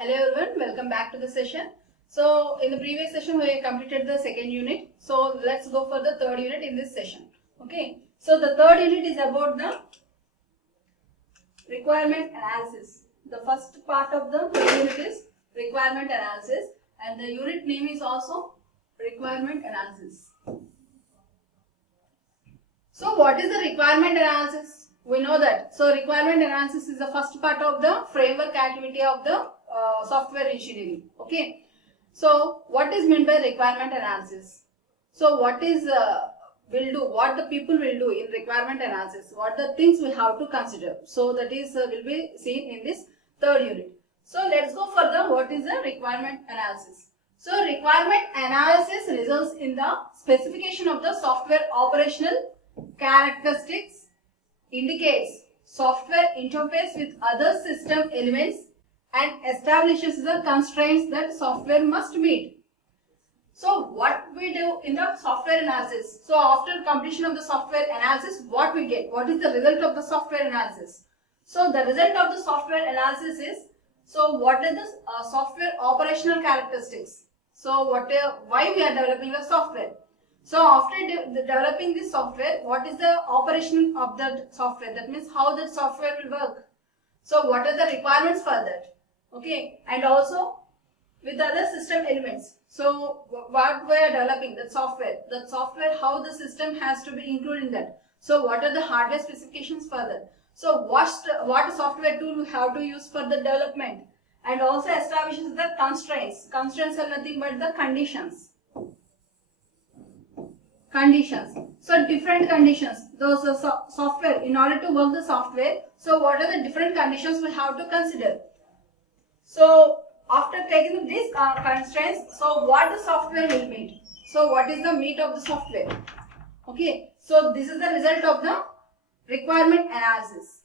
Hello everyone, welcome back to the session. So in the previous session we completed the second unit. So let's go for the third unit in this session. Okay. So the third unit is about the requirement analysis. The first part of the third unit is requirement analysis and the unit name is also requirement analysis. So what is the requirement analysis? We know that. So requirement analysis is the first part of the framework activity of the software engineering. Okay. So what is meant by requirement analysis? So what is what the people will do in requirement analysis? What the things we have to consider? So that is will be seen in this third unit. So let's go further. What is the requirement analysis? So requirement analysis results in the specification of the software operational characteristics, indicates software interface with other system elements and establishes the constraints that software must meet. So what we do in the software analysis? So after completion of the software analysis, what we get? What is the result of the software analysis? So the result of the software analysis is, so what are the software operational characteristics? So why we are developing the software? So after developing this software, what is the operation of the software? That means how the software will work. So what are the requirements for that? Okay, and also with other system elements. So what we are developing, that software, how the system has to be included in that. So what are the hardware specifications for that? So what software tool we have to use for the development, and also establishes the constraints. Constraints are nothing but the conditions. So different conditions, those software, in order to work the software, so what are the different conditions we have to consider? So after taking these constraints, so what the software will meet? So what is the meat of the software? Okay, so this is the result of the requirement analysis.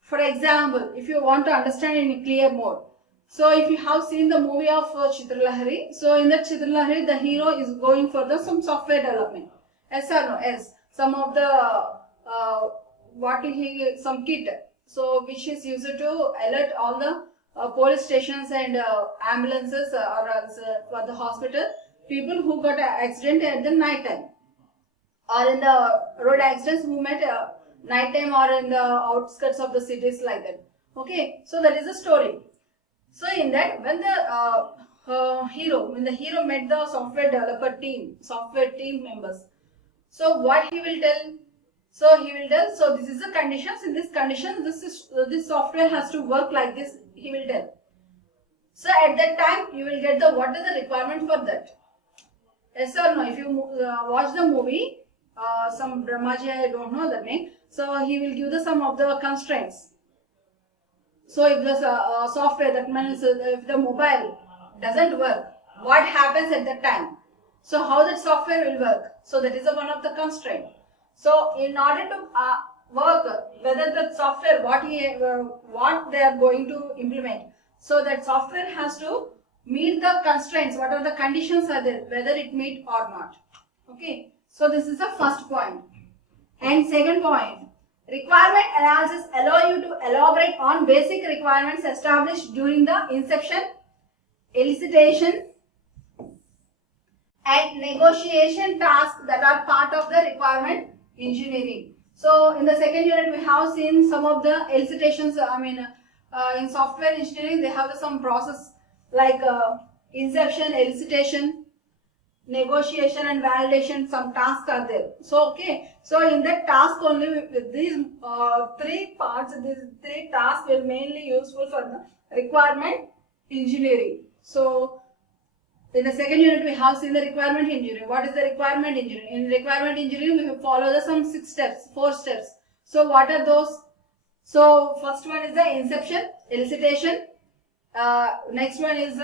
For example, if you want to understand in a clear mode, so if you have seen the movie of Chitralahari, so in that Chitralahari the hero is going for some software development. Yes or no? Yes. Some of the some kit, so which is used to alert all the police stations and ambulances or for the hospital, people who got an accident at the night time, or in the road accidents who met night time or in the outskirts of the cities, like that. Okay, so that is the story. So in that, when the hero met the software team members, so what he will tell? So he will tell, so this is the conditions. In this condition, this software has to work like this. He will tell. So at that time, you will get what is the requirement for that. Yes or no? If you watch the movie, some Brahmaji, I don't know the name. So he will give some of the constraints. So if the software, that means if the mobile doesn't work, what happens at that time? So how that software will work? So that is one of the constraints. So in order to work, whether the software, what they are going to implement, so that software has to meet the constraints, what are the conditions are there, whether it meet or not. Okay, so this is the first point. And second point, requirement analysis allow you to elaborate on basic requirements established during the inception, elicitation and negotiation tasks that are part of the requirement engineering. So in the second unit we have seen some of the elicitations. In software engineering they have some process like inception, elicitation, negotiation and validation. Some tasks are there. So okay, so in that task only, with these three parts, these three tasks will mainly useful for the requirement engineering. So in the second unit we have seen the requirement engineering. What is the requirement engineering? In requirement engineering we follow some 4 steps. So what are those? So first one is the inception, elicitation. Next one is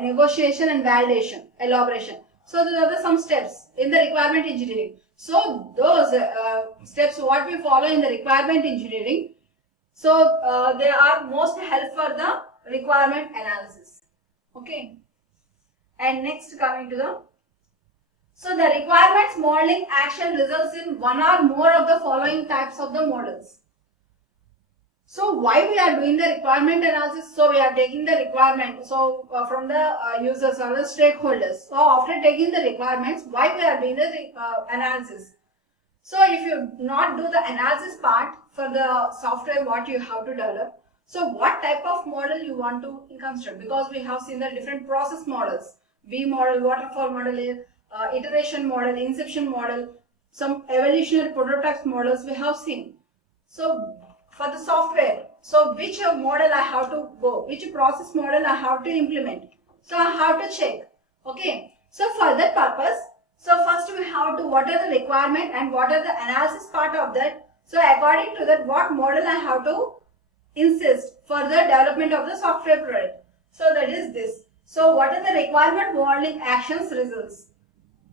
negotiation and validation, elaboration. So there are some steps in the requirement engineering. So those steps what we follow in the requirement engineering, so they are most help for the requirement analysis. Okay. And next, coming to so the requirements modeling action results in one or more of the following types of the models. So why we are doing the requirement analysis? So we are taking the requirement from the users or the stakeholders. So after taking the requirements, why we are doing the analysis? So if you not do the analysis part for the software what you have to develop, so what type of model you want to construct? Because we have seen the different process models, V model, waterfall model, iteration model, inception model, some evolutionary prototypes models we have seen. So for the software, so which model I have to go, which process model I have to implement. So I have to check. Okay. So for that purpose, so first we have to what are the requirement and what are the analysis part of that. So according to that, what model I have to insist for the development of the software product. So that is this. So what are the requirement modeling actions results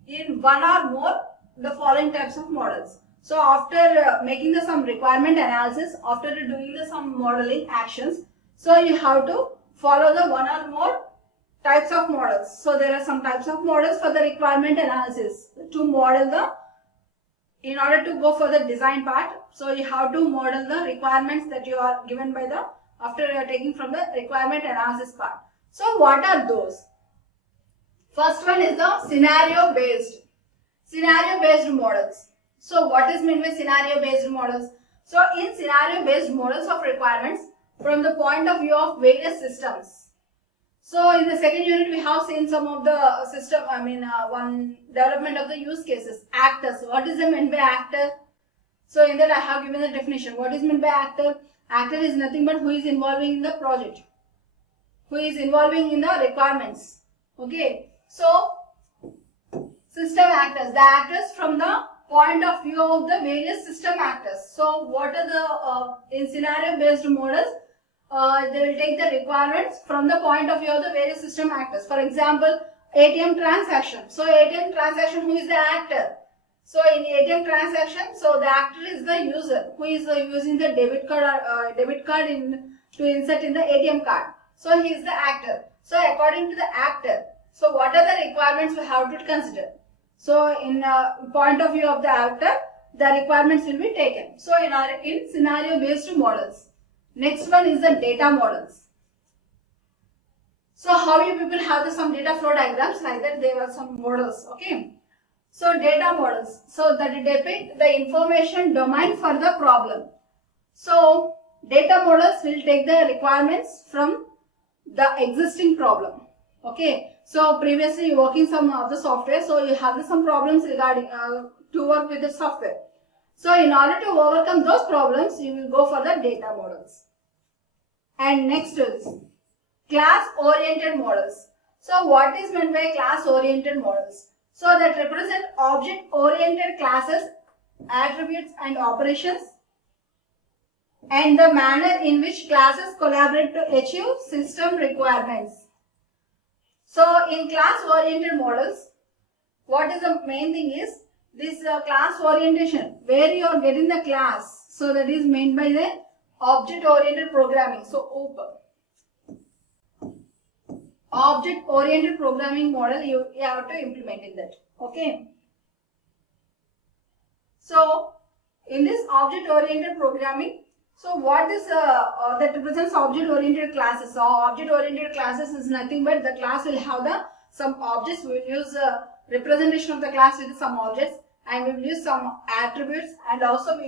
in one or more the following types of models. So after making the some requirement analysis, after doing the some modeling actions, so you have to follow the one or more types of models. So there are some types of models for the requirement analysis to model the, in order to go for the design part, so you have to model the requirements that you are given by the, after you are taking from the requirement analysis part. So what are those? First one is the scenario based models. So what is meant by scenario based models? So in scenario based models of requirements from the point of view of various systems. So in the second unit we have seen some of the system, one development of the use cases, actors. What is meant by actor? So in that I have given the definition. What is meant by actor? Actor is nothing but who is involving in the project, who is involving in the requirements. Okay. So system actors, the actors from the point of view of the various system actors. So what are the, in scenario based models, they will take the requirements from the point of view of the various system actors. For example, ATM transaction. So ATM transaction, who is the actor? So in ATM transaction, so the actor is the user who is using the debit card to insert in the ATM card. So he is the actor. So according to the actor, so what are the requirements we have to consider? So in point of view of the actor, the requirements will be taken. So in scenario based models. Next one is the data models. So how you people have some data flow diagrams, like that there are some models. Okay. So data models. So that depict the information domain for the problem. So data models will take the requirements from the existing problem. Okay. So previously working some of the software, so you have some problems regarding to work with the software. So in order to overcome those problems, you will go for the data models. And next is class-oriented models. So what is meant by class-oriented models? So that represent object-oriented classes, attributes and operations, and the manner in which classes collaborate to achieve system requirements. So in class-oriented models, what is the main thing is this class orientation, where you are getting the class. So that is meant by the object-oriented programming. So object-oriented programming model you have to implement in that. Okay. So in this object-oriented programming, so what is that represents object-oriented classes? So object-oriented classes is nothing but the class will have some objects. We will use representation of the class with some objects, and we will use some attributes, and also we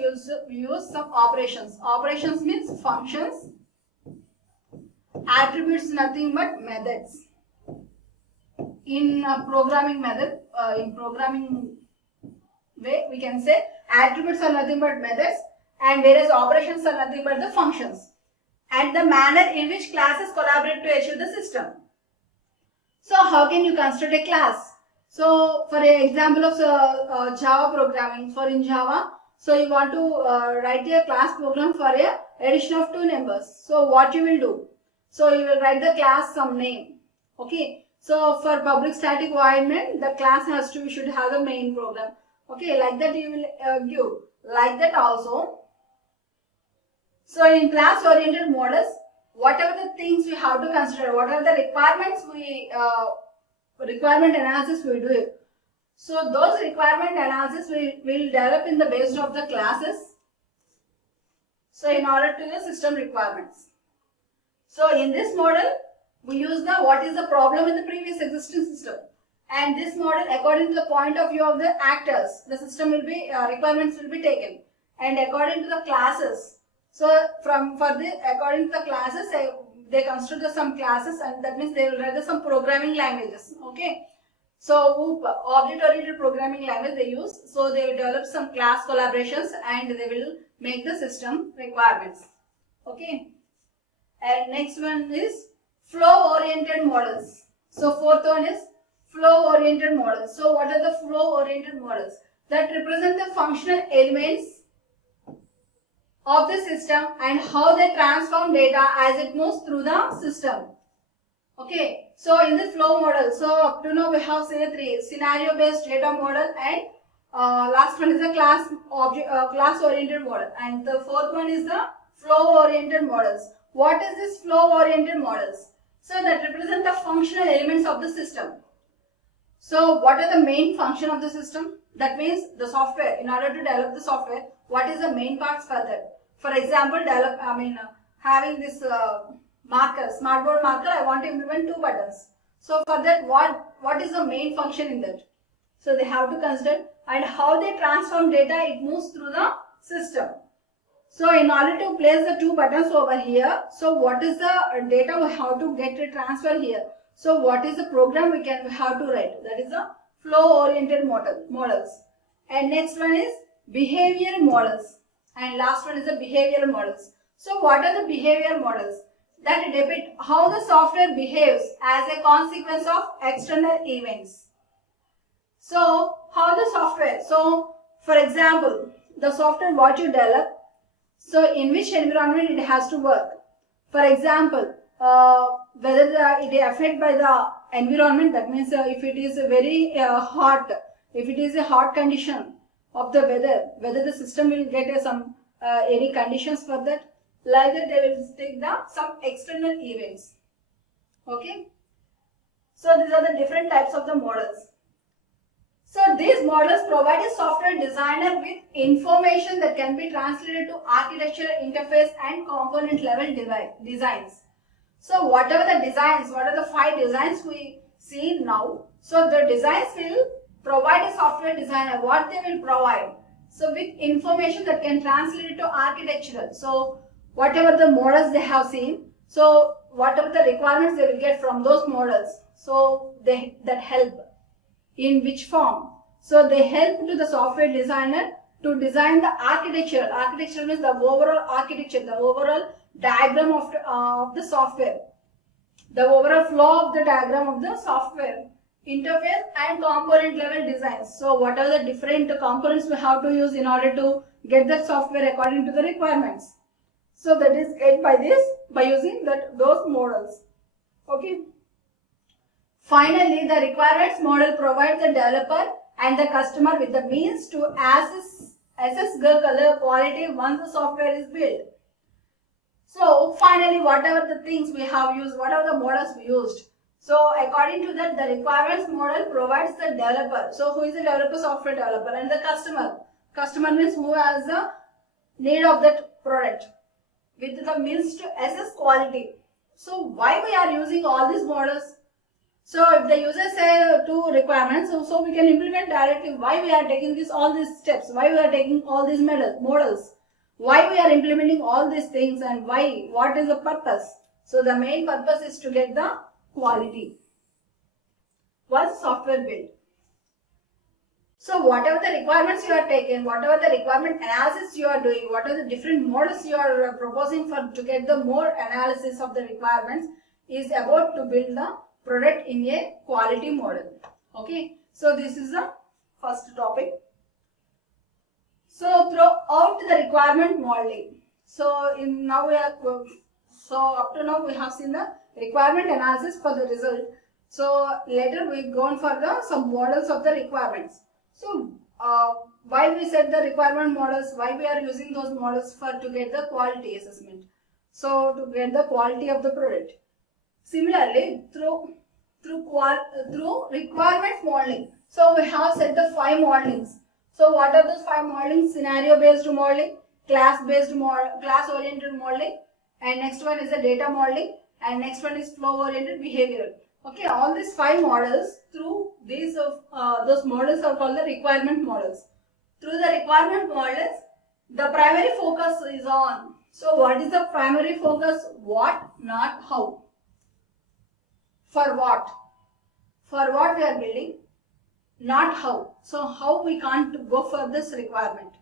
use some operations. Operations means functions. Attributes nothing but methods. In programming method, in programming way, we can say attributes are nothing but methods, and whereas operations are nothing but the functions, and the manner in which classes collaborate to achieve the system. So how can you construct a class? So for an example of Java programming, for in Java, so you want to write a class program for a addition of two numbers. So what you will do? So you will write the class some name. Okay. So for public static void main, the class should have the main program. Okay, like that you will give. Like that also. So in class oriented models, whatever the things we have to consider, what are the requirements requirement analysis we do. So those requirement analysis we will develop in the based of the classes. So in order to the system requirements. So in this model, we use the what is the problem in the previous existing system. And this model, according to the point of view of the actors, the system will be, requirements will be taken. And according to the classes, so according to the classes, they consider some classes, and that means they will write some programming languages. Okay. So OOP, object-oriented programming language they use. So they will develop some class collaborations and they will make the system requirements. Okay. And next one is flow-oriented models. So fourth one is flow-oriented models. So what are the flow-oriented models? That represent the functional elements of the system and how they transform data as it moves through the system. Okay, so in the flow model, so up to now we have say three: scenario based data model, and last one is the class oriented model, and the fourth one is the flow oriented models. What is this flow oriented models? So that represent the functional elements of the system. So what are the main function of the system? That means the software. In order to develop the software, what is the main parts for that? For example, having this marker, smartboard marker, I want to implement 2 buttons. So for that, what is the main function in that? So they have to consider, and how they transform data, it moves through the system. So in order to place the 2 buttons over here, so what is the data we have to get a transfer here? So what is the program we have to write? That is the flow oriented models. And next one is behavior models. And last one is the behavioral models. So what are the behavior models? That depict how the software behaves as a consequence of external events. So how the software, so for example, the software what you develop, so in which environment it has to work. For example, whether it is affected by the environment, that means if it is very hot, if it is a hot condition of the weather, whether the system will get some any conditions for that, like that they will take some external events. Okay. So these are the different types of the models. So these models provide a software designer with information that can be translated to architectural interface and component level designs. So whatever the designs, what are the 5 designs we see now? So the designs will provide a software designer. What they will provide? So with information that can translate it to architectural. So whatever the models they have seen, so whatever the requirements they will get from those models, so that help. In which form? So they help to the software designer to design the architecture. Architecture means the overall architecture, the overall diagram of the software, the overall flow of the diagram of the software, interface and component level designs. So what are the different components we have to use in order to get that software according to the requirements. So that is get by using those models. Okay. Finally, the requirements model provides the developer and the customer with the means to assess the color quality once the software is built. So finally, whatever the things we have used, whatever the models we used, so according to that, the requirements model provides the developer. So who is the developer? Software developer, and the customer. Customer means who has the need of that product with the means to assess quality. So why we are using all these models? So if the user say 2 requirements, so we can implement directly. Why we are taking all these steps? Why we are taking all these models? Why we are implementing all these things, and why? What is the purpose? So the main purpose is to get the quality. Once software built. So whatever the requirements you are taking, whatever the requirement analysis you are doing, what are the different models you are proposing to get the more analysis of the requirements, is about to build the product in a quality model. Okay. So this is the first topic. So throughout the requirement modeling. So up to now we have seen the requirement analysis for the result. So later we go on for some models of the requirements. So why we set the requirement models, why we are using those models to get the quality assessment. So to get the quality of the product. Similarly, through requirement modeling. So we have set the 5 modelings. So what are those 5 modelings? Scenario based modeling, class-based class-oriented modeling, and next one is the data modeling, and next one is flow-oriented behavioral. Okay, all these 5 models, through these those models are called the requirement models. Through the requirement models, the primary focus is on. So what is the primary focus? What, not how. For what? For what we are building, not how. So how we can't go for this requirement.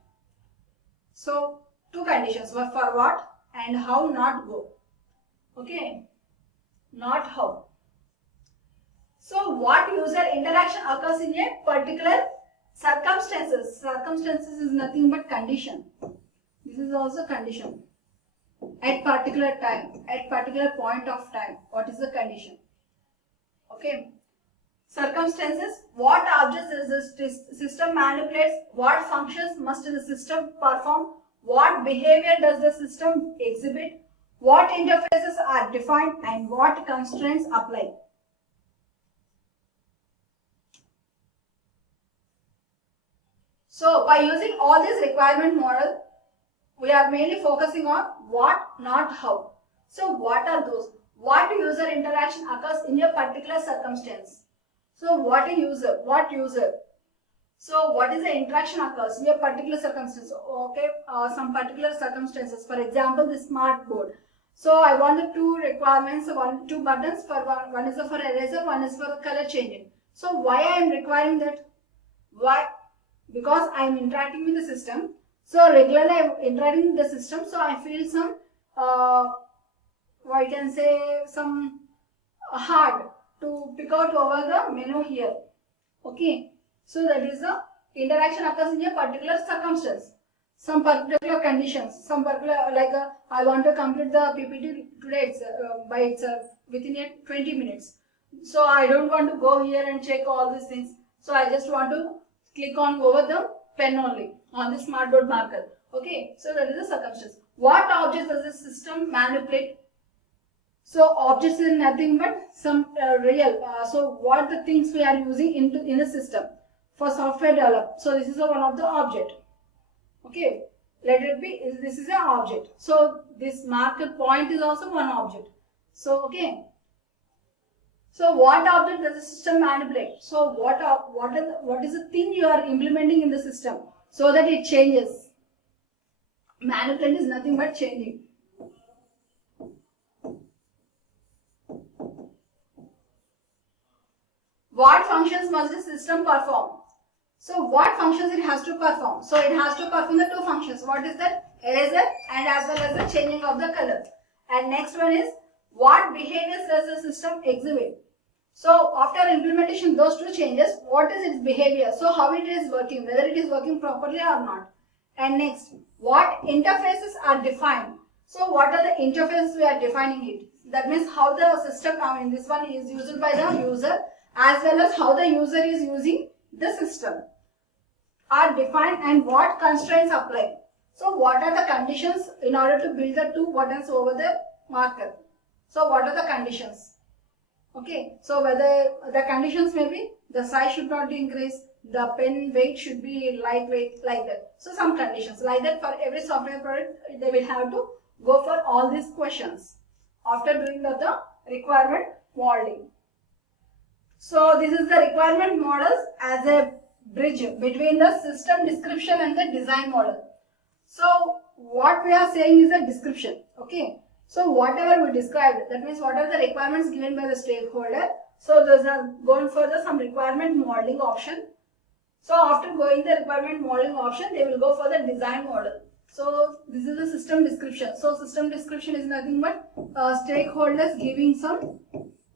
So 2 conditions, for what and how not go. Okay, not how. So what user interaction occurs in a particular circumstances. Circumstances is nothing but condition. This is also condition. At particular time, at particular point of time, what is the condition? Okay. Circumstances, what objects does the system manipulates, what functions must the system perform, what behavior does the system exhibit, what interfaces are defined, and what constraints apply. So by using all these requirement model, we are mainly focusing on what, not how. So what are those? What user interaction occurs in a particular circumstance. So what a user? What user? So what is the interaction occurs in a particular circumstance? Okay, some particular circumstances. For example, the smart board. So I want the 2 requirements, 2 buttons. For one is for eraser, one is for color changing. So why I am requiring that? Why? Because I am interacting with the system. So regularly I am interacting with the system. So I feel some, what you can say, some hard to pick out over the menu here. Okay, so that is the interaction occurs in a particular circumstance, some particular conditions, some particular, like I want to complete the PPT today by itself within 20 minutes. So I don't want to go here and check all these things. So I just want to click on over the pen only on the smartboard marker. Okay, so that is the circumstance. What objects does the system manipulate? So objects is nothing but some real. So what the things we are using in the system for software development. So this is one of the object. Okay, let it be. This is an object. So this marker point is also one object. So okay. So what object does the system manipulate? So what is the thing you are implementing in the system so that it changes? Manipulate is nothing but changing. What functions must the system perform? So what functions it has to perform? So it has to perform the 2 functions. What is that? Eraser and as well as the changing of the color. And next one is what behaviors does the system exhibit? So after implementation those 2 changes, what is its behavior? So how it is working, whether it is working properly or not. And next, what interfaces are defined? So what are the interfaces we are defining it? That means how the system, I mean this one is used by the user, as well as how the user is using the system are defined, and what constraints apply. So what are the conditions in order to build the 2 buttons over the marker? So what are the conditions? Okay, so whether the conditions may be the size should not increase, the pen weight should be lightweight, like that. So some conditions like that for every software product they will have to go for all these questions after doing the requirement modeling. So this is the requirement models as a bridge between the system description and the design model. So what we are saying is a description. Okay. So whatever we described, that means what are the requirements given by the stakeholder. So those are going for some requirement modeling option. So after going the requirement modeling option, they will go for the design model. So this is the system description. So system description is nothing but stakeholders giving some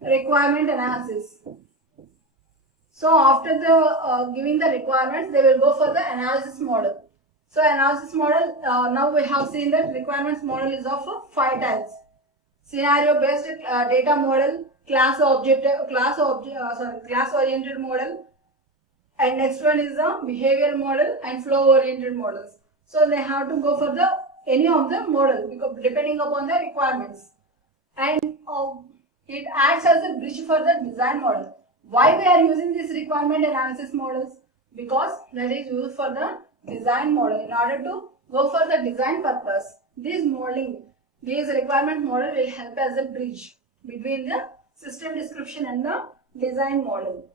requirement analysis. So after the giving the requirements, they will go for the analysis model. So analysis model, now we have seen that requirements model is of 5 types. Scenario based data model, class oriented model, and next one is the behavior model and flow oriented models. So they have to go for the any of the model because depending upon the requirements, and it acts as a bridge for the design model. Why we are using this requirement analysis models? Because that is used for the design model in order to go for the design purpose, this requirement model will help as a bridge between the system description and the design model.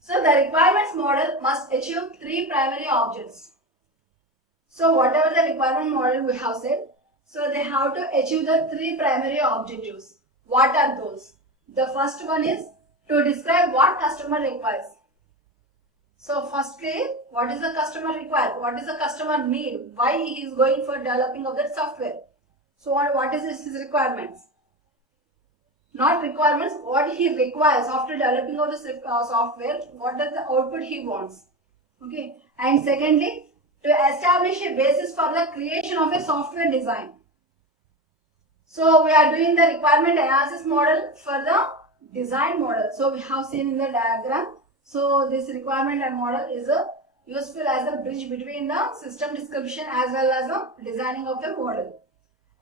So the requirements model must achieve three primary objects. So whatever the requirement model we have said, so they have to achieve the three primary objectives. What are those? The first one is to describe what customer requires. So firstly, what is the customer require? What is the customer need? Why he is going for developing of that software? So what is his requirements? Not requirements, what he requires after developing of the software, what is the output he wants. Okay. And secondly, to establish a basis for the creation of a software design. So we are doing the requirement analysis model for the design model. So we have seen in the diagram. So this requirement and model is useful as a bridge between the system description as well as the designing of the model.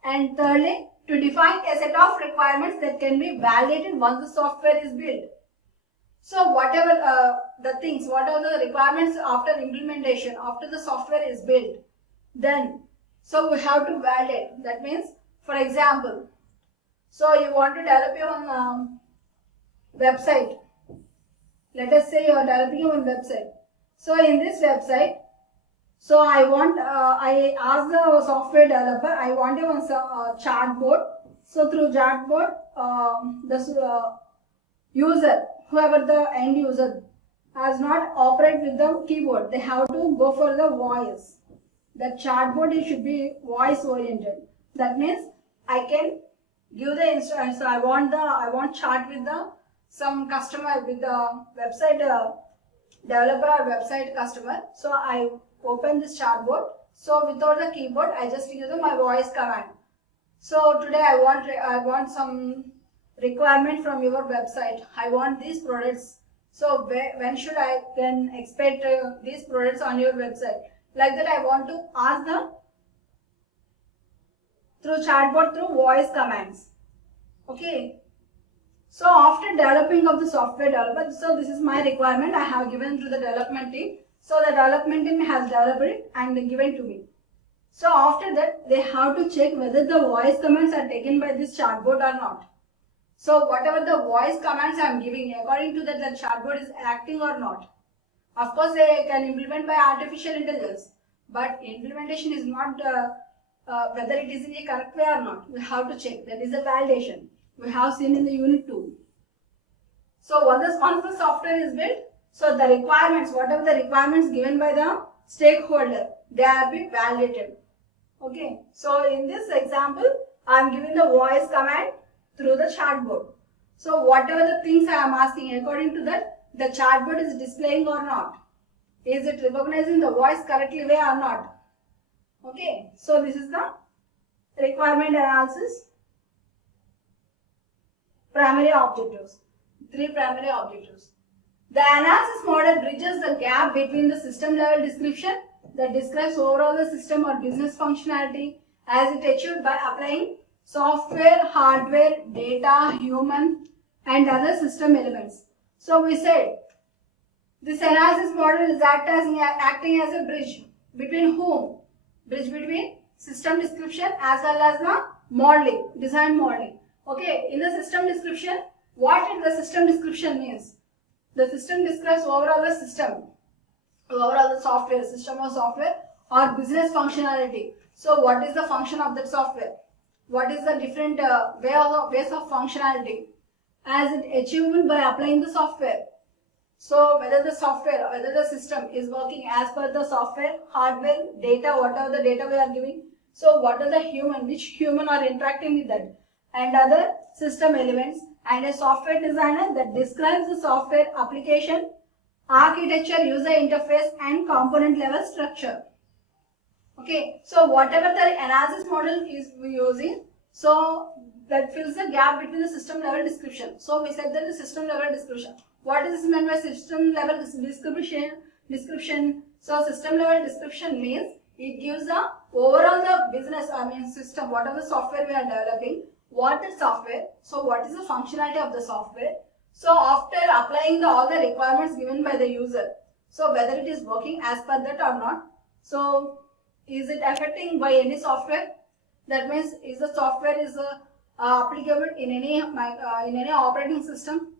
And thirdly, to define a set of requirements that can be validated once the software is built. So whatever what are the requirements after implementation, after the software is built, then so we have to validate. That means, for example, so you want to develop your own website. Let us say you are developing your own website. So in this website, so I ask the software developer, I want a chatbot. So through chatbot, the user, whoever the end user, has not operate with the keyboard. They have to go for the voice. The chatbot should be voice oriented. That means I can give the instructions. So I want chat with some customer, with the website developer or website customer. So I open this chatbot. So without the keyboard, I just use my voice command. So today I want some requirement from your website. I want these products. So when should I then expect these products on your website? Like that, I want to ask them through chatbot, through voice commands. Okay. So after developing of the software developer, so this is my requirement I have given to the development team. So the development team has developed it and given to me. So after that, they have to check whether the voice commands are taken by this chatbot or not. So whatever the voice commands I am giving, according to that, the chatbot is acting or not. Of course, they can implement by artificial intelligence, but implementation is not whether it is in a correct way or not. We have to check. That is a validation. We have seen in the unit 2. So once the software is built, so the requirements, whatever the requirements given by the stakeholder, they are being validated. Okay. So in this example, I am giving the voice command through the chatbot. So whatever the things I am asking, according to that, the chatbot is displaying or not. Is it recognizing the voice correctly way or not? Okay. So this is the requirement analysis. Primary objectives. 3 primary objectives. The analysis model bridges the gap between the system level description that describes overall the system or business functionality as it achieved by applying software, hardware, data, human and other system elements. So we said this analysis model is acting as a bridge between whom? Bridge between system description as well as the modeling, design modeling. Okay, in the system description, what in the system description means? The system describes overall the system, overall the software, system or software or business functionality. So what is the function of that software? What is the different ways of functionality as it achievable by applying the software? So whether the software, whether the system is working as per the software, hardware, data, whatever the data we are giving. So what are the human, which human are interacting with that? And other system elements, and a software designer that describes the software application, architecture, user interface and component level structure. Okay, so whatever the analysis model is we using, so that fills the gap between the system level description. So we said that the system level description. What is meant by system level description? So system level description means it gives the overall the business, system, whatever software we are developing. What is software? So what is the functionality of the software? So after applying all the requirements given by the user, so whether it is working as per that or not. So Is it affecting by any software? That means, is the software is applicable in any operating system?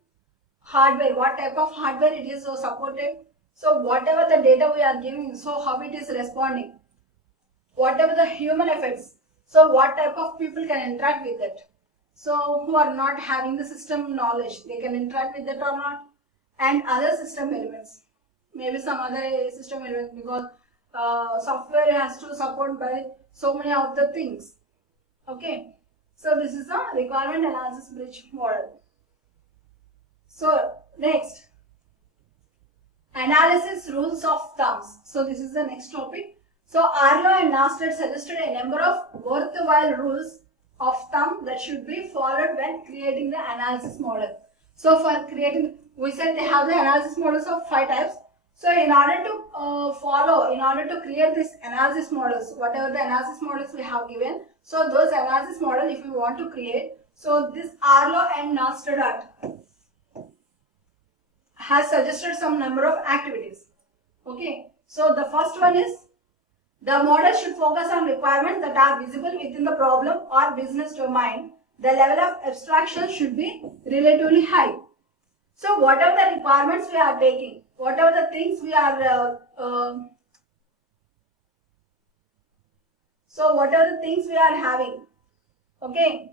Hardware, what type of hardware it is supported? So whatever the data we are giving, so how it is responding? Whatever the human effects, so what type of people can interact with it? So who are not having the system knowledge, they can interact with it or not? And other system elements, maybe some other system elements, because software has to support by so many of the things. Okay, so this is a requirement analysis bridge model. So next, analysis rules of thumbs. So this is the next topic. So Arlo and Nasted suggested a number of worthwhile rules of thumb that should be followed when creating the analysis model. So for creating, we said they have the analysis models of 5 types. So in order to create these analysis models, whatever the analysis models we have given, so those analysis model if you want to create, so this Arlo and Nasted has suggested some number of activities. Okay, so the first one is, the model should focus on requirements that are visible within the problem or business domain. The level of abstraction should be relatively high. So whatever the requirements we are taking, whatever the things we are having, okay.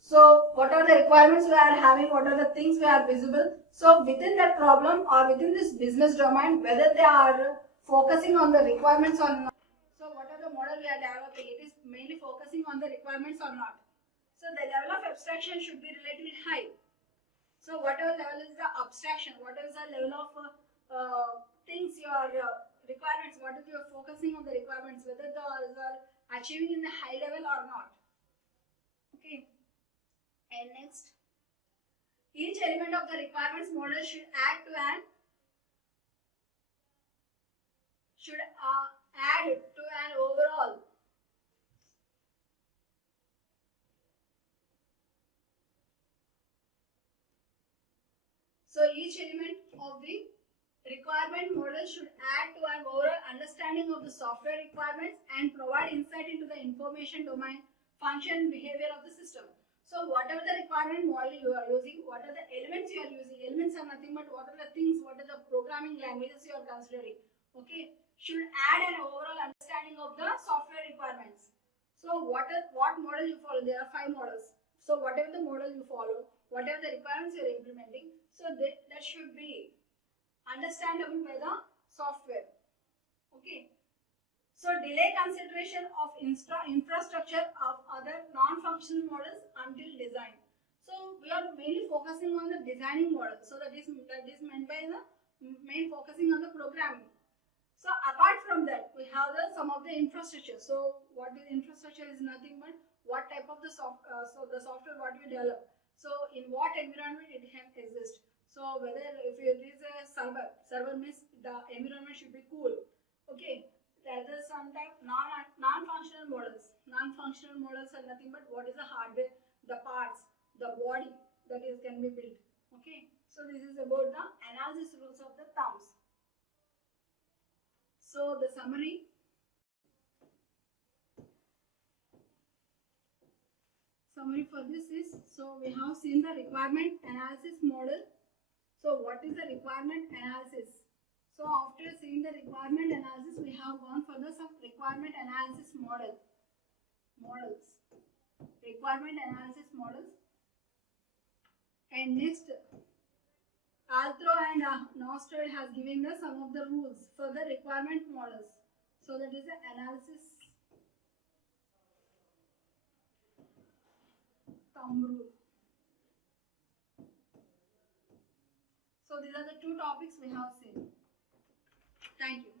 So what are the requirements we are having, what are the things we are visible. So within that problem or within this business domain, whether they are focusing on the requirements or not. So what are the model we are developing, it is mainly focusing on the requirements or not. So the level of abstraction should be relatively high. So whatever level is the abstraction, what is the level of things your requirements, what is your focusing on the requirements, whether those are achieving in the high level or not. Okay. And next, each element of the requirements model should add to an overall. So each element of the requirement model should add to an overall understanding of the software requirements and provide insight into the information domain, function, behavior of the system. So whatever the requirement model you are using, what are the elements you are using, elements are nothing but what are the things, what are the programming languages you are considering, okay, should add an overall understanding of the software requirements. So what model you follow, there are 5 models. So whatever the model you follow, whatever the requirements you are implementing, so that should be understandable by the software. Okay. So delay consideration of infrastructure of other non-functional models until design. So we are mainly focusing on the designing model. So that is meant by the main focusing on the programming. So apart from that, we have some of the infrastructure. So what is infrastructure is nothing but what type of the the software what you develop. So in what environment it can exist. So whether if it is a server means the environment should be cool. Okay. There are some type non-functional models. Non-functional models are nothing but what is the hardware, the parts, the body that is can be built. Okay. So this is about the analysis rules of the thumbs. So the summary. Summary for this is, so we have seen the requirement analysis model. So what is the requirement analysis? So after seeing the requirement analysis, we have gone for the some requirement analysis models. Requirement analysis models. And next, Altro and Nostred has given us some of the rules for the requirement models. So that is the analysis thumb rule. So these are the 2 topics we have seen. Thank you.